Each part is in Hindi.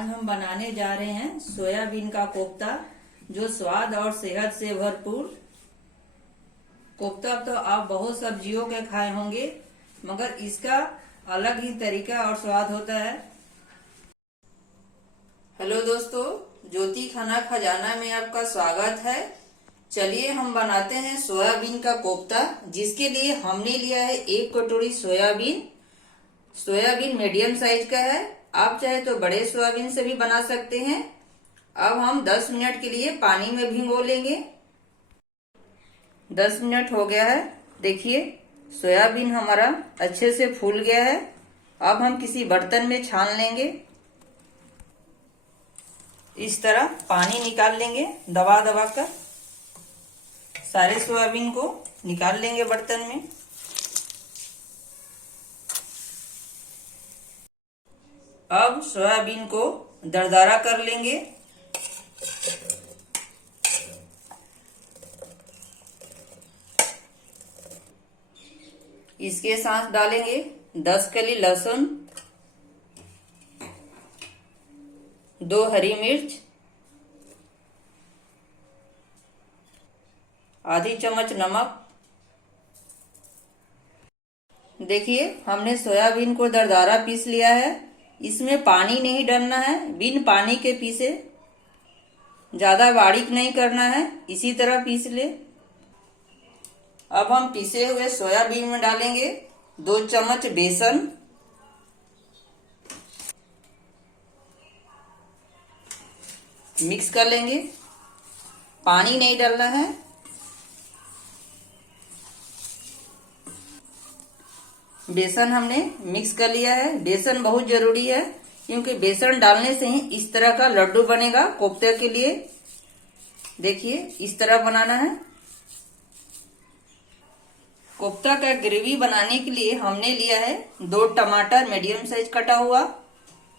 आज हम बनाने जा रहे हैं सोयाबीन का कोफ्ता, जो स्वाद और सेहत से भरपूर। कोफ्ता तो आप बहुत सब्जियों के खाए होंगे, मगर इसका अलग ही तरीका और स्वाद होता है। हेलो दोस्तों, ज्योति खाना खजाना में आपका स्वागत है। चलिए हम बनाते हैं सोयाबीन का कोफ्ता, जिसके लिए हमने लिया है 1 कटोरी सोयाबीन। सोयाबीन मीडियम साइज का है, आप चाहे तो बड़े सोयाबीन से भी बना सकते हैं। अब हम 10 मिनट के लिए पानी में भिगो लेंगे। 10 मिनट हो गया है। देखिए सोयाबीन हमारा अच्छे से फूल गया है। अब हम किसी बर्तन में छान लेंगे। इस तरह पानी निकाल लेंगे, दबा दबा कर सारे सोयाबीन को निकाल लेंगे बर्तन में। अब सोयाबीन को दरदरा कर लेंगे। इसके साथ डालेंगे 10 कली लहसुन, 2 हरी मिर्च, आधी चम्मच नमक। देखिए हमने सोयाबीन को दरदरा पीस लिया है। इसमें पानी नहीं डालना है, बिन पानी के पीसे, ज्यादा बारीक नहीं करना है, इसी तरह पीस ले। अब हम पीसे हुए सोयाबीन में डालेंगे 2 चम्मच बेसन, मिक्स कर लेंगे। पानी नहीं डालना है। बेसन हमने मिक्स कर लिया है। बेसन बहुत जरूरी है, क्योंकि बेसन डालने से ही इस तरह का लड्डू बनेगा कोफ्ते के लिए। देखिए इस तरह बनाना है। कोफ्ता का ग्रेवी बनाने के लिए हमने लिया है 2 टमाटर मीडियम साइज कटा हुआ,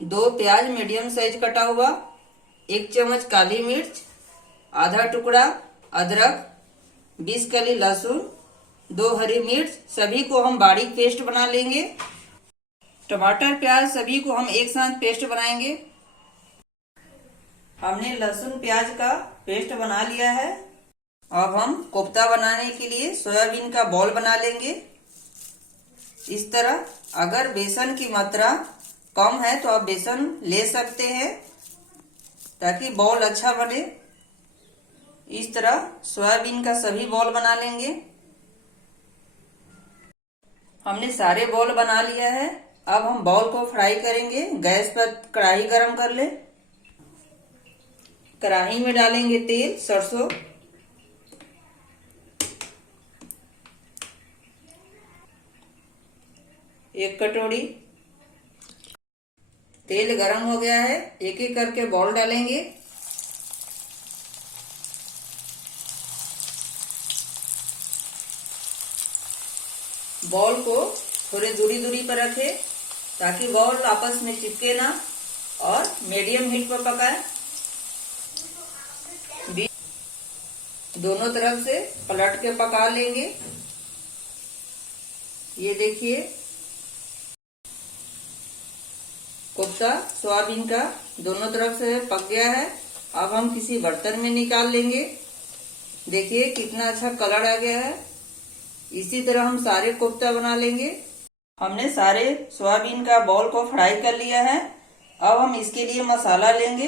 2 प्याज मीडियम साइज कटा हुआ, 1 चम्मच काली मिर्च, आधा टुकड़ा अदरक, 20 कली लहसुन, 2 हरी मिर्च। सभी को हम बारीक पेस्ट बना लेंगे। टमाटर प्याज सभी को हम एक साथ पेस्ट बनाएंगे। हमने लहसुन प्याज का पेस्ट बना लिया है। अब हम कोफ्ता बनाने के लिए सोयाबीन का बॉल बना लेंगे। इस तरह अगर बेसन की मात्रा कम है तो आप बेसन ले सकते हैं, ताकि बॉल अच्छा बने। इस तरह सोयाबीन का सभी बॉल बना लेंगे। हमने सारे बॉल बना लिया है। अब हम बॉल को फ्राई करेंगे। गैस पर कढ़ाई गरम कर ले। कढ़ाई में डालेंगे तेल, सरसों, एक कटोरी। तेल गरम हो गया है। एक एक करके बॉल डालेंगे। बॉल को थोड़ी दूरी दूरी पर रखें, ताकि बॉल आपस में चिपके ना, और मीडियम हीट पर पकाएं। दोनों तरफ से पलट के पका लेंगे। ये देखिए कोफ्ता सोयाबीन का दोनों तरफ से पक गया है। अब हम किसी बर्तन में निकाल लेंगे। देखिए कितना अच्छा कलर आ गया है। इसी तरह हम सारे कोफ्ता बना लेंगे। हमने सारे सोयाबीन का बॉल को फ्राई कर लिया है। अब हम इसके लिए मसाला लेंगे।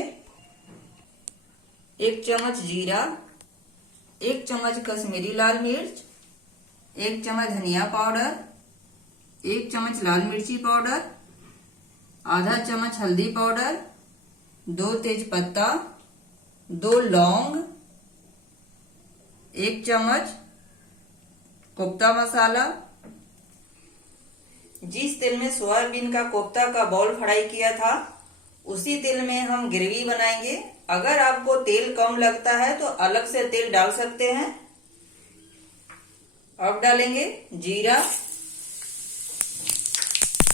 1 चम्मच जीरा, 1 चम्मच कश्मीरी लाल मिर्च, 1 चम्मच धनिया पाउडर, 1 चम्मच लाल मिर्ची पाउडर, आधा चम्मच हल्दी पाउडर, 2 तेज पत्ता, 2 लौंग, 1 चम्मच कोफ्ता मसाला। जिस तेल में सोयाबीन का कोफ्ता का बॉल फ्राई किया था, उसी तेल में हम ग्रेवी बनाएंगे। अगर आपको तेल कम लगता है तो अलग से तेल डाल सकते हैं। अब डालेंगे जीरा,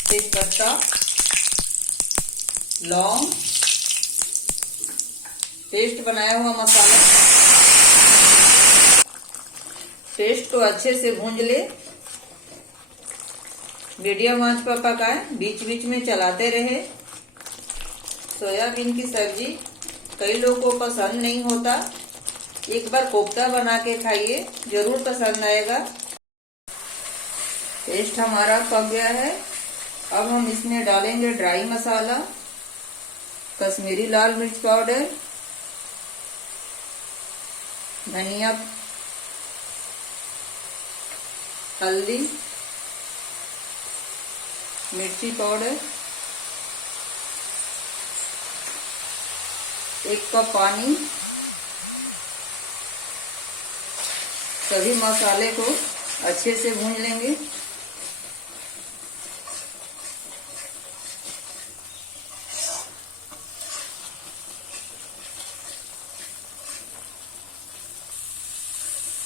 तेजपत्ता, लौंग, पेस्ट बनाया हुआ मसाला। पेस्ट को अच्छे से भूंज ले। मीडियम आंच पर पकाएं, बीच बीच में चलाते रहे। सोयाबीन की सब्जी कई लोगों को पसंद नहीं होता। एक बार कोफ्ता बना के खाइए, जरूर पसंद आएगा। पेस्ट हमारा पक गया है। अब हम इसमें डालेंगे ड्राई मसाला, कश्मीरी लाल मिर्च पाउडर, धनिया, हल्दी, मिर्ची पाउडर, 1 कप पानी। सभी मसाले को अच्छे से भून लेंगे।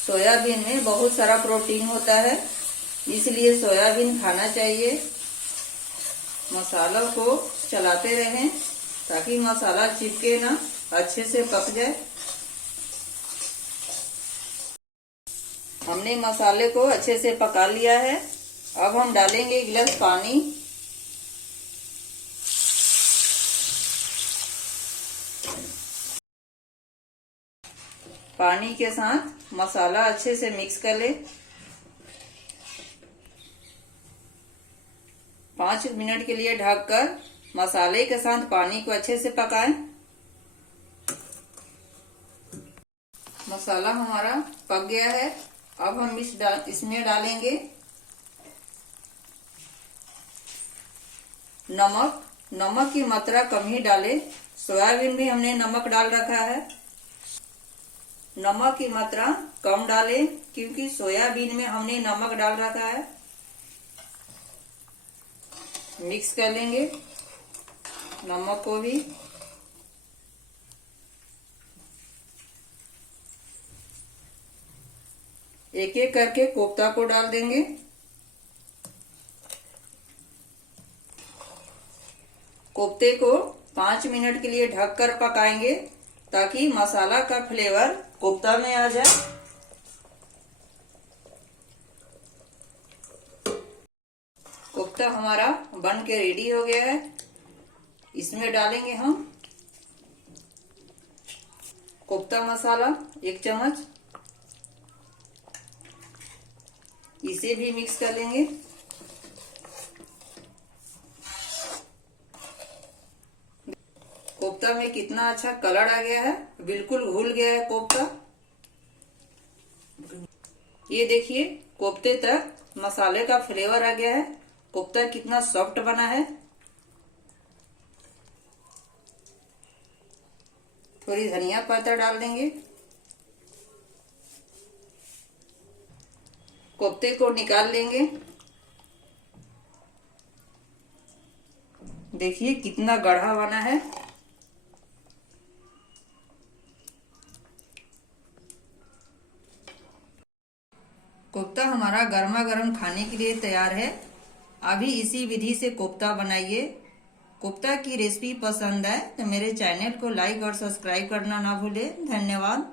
सोयाबीन में बहुत सारा प्रोटीन होता है, इसलिए सोयाबीन खाना चाहिए। मसालों को चलाते रहें ताकि मसाला चिपके ना, अच्छे से पक जाए। हमने मसाले को अच्छे से पका लिया है। अब हम डालेंगे 1 गिलास पानी। पानी के साथ मसाला अच्छे से मिक्स कर ले। 5 मिनट के लिए ढककर मसाले के साथ पानी को अच्छे से पकाएं। मसाला हमारा पक गया है। अब हम इसमें डालेंगे नमक। नमक की मात्रा कम ही डालें, सोयाबीन भी हमने नमक डाल रखा है। नमक की मात्रा कम डालें क्योंकि सोयाबीन में हमने नमक डाल रखा है। मिक्स कर लेंगे नमक को भी। एक एक करके कोफ्ता को डाल देंगे। कोफ्ते को 5 मिनट के लिए ढककर पकाएंगे ताकि मसाला का फ्लेवर कोफ्ता में आ जाए। कोफ्ता हमारा बन के रेडी हो गया है। इसमें डालेंगे हम कोफ्ता मसाला 1 चम्मच। इसे भी मिक्स कर लेंगे। कोफ्ता में कितना अच्छा कलर आ गया है, बिल्कुल घुल गया है कोफ्ता। ये देखिए कोफ्ते तक मसाले का फ्लेवर आ गया है। कोफ्ता कितना सॉफ्ट बना है। थोड़ी धनिया पत्ता डाल देंगे। कोफ्ते को निकाल लेंगे। देखिए कितना गाढ़ा बना है। कोफ्ता हमारा गर्मा गर्म खाने के लिए तैयार है। अभी इसी विधि से कोफ्ता बनाइए। कोफ्ता की रेसिपी पसंद आए तो मेरे चैनल को लाइक और सब्सक्राइब करना ना भूलें। धन्यवाद।